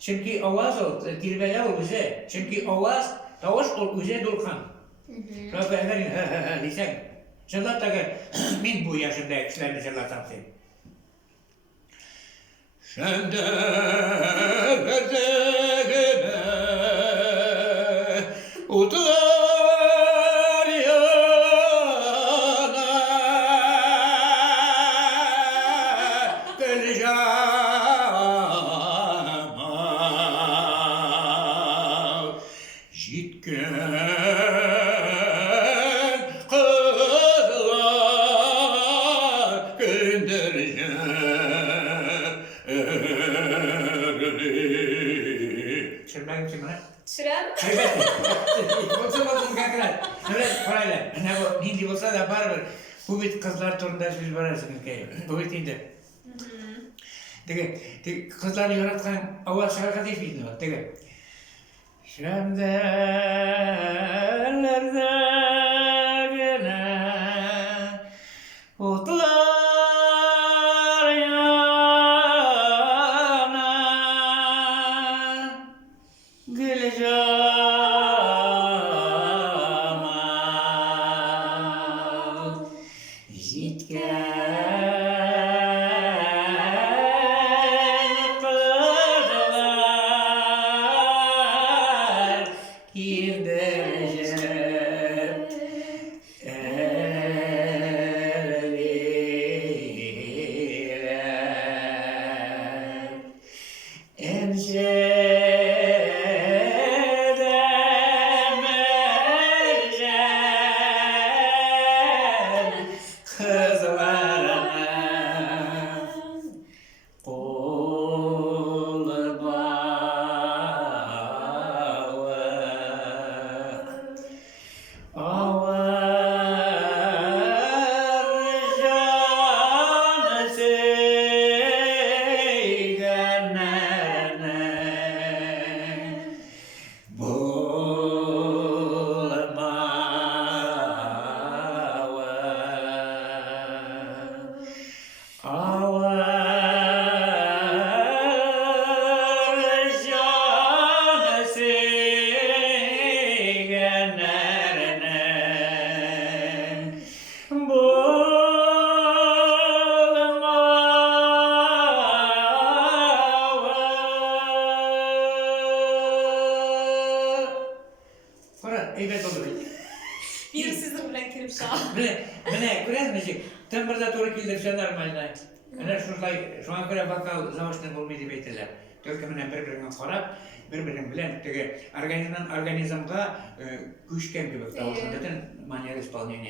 Çünkü avaz o, kirveli o güzel. Çünkü avaz, tavuş o güzel dolkan. Rafa eğer ha diysen, şallat da min bu yaşında kişilerini şallatam sen. Şende verdegene utar yana geleceğim jitken kızlar göndereceğim. Şırmak için mi? Şıran. Evet. Olsun kankalar. Evet, parayla. Ne bu hindi olsa da var. Bu bit kızlar torunda siz vararsınız ki. Bu bit hindi. Dege, kızlar yaratkan avaz şarkı değil miydi o? Dege. Şemdelerde gene otlar yana geleceğim jitken kızlar gideceğim elviler emcedem ercen kızlarına kul bağı avar canı seygenlerine bulmağı avar canı seygenlerine bulmağı. Kora, evet oldu. Bir sizin bilen kirip şah. Mene, kurazmacık. Tam burada doğru kildir normalde. Ana şurada şu an kadar bakal zamanında bulmaydı beyteler. Только mene birbirine korap, birbirine bilen tege organizmga güç kem gibi tavusunda manyer исполнения.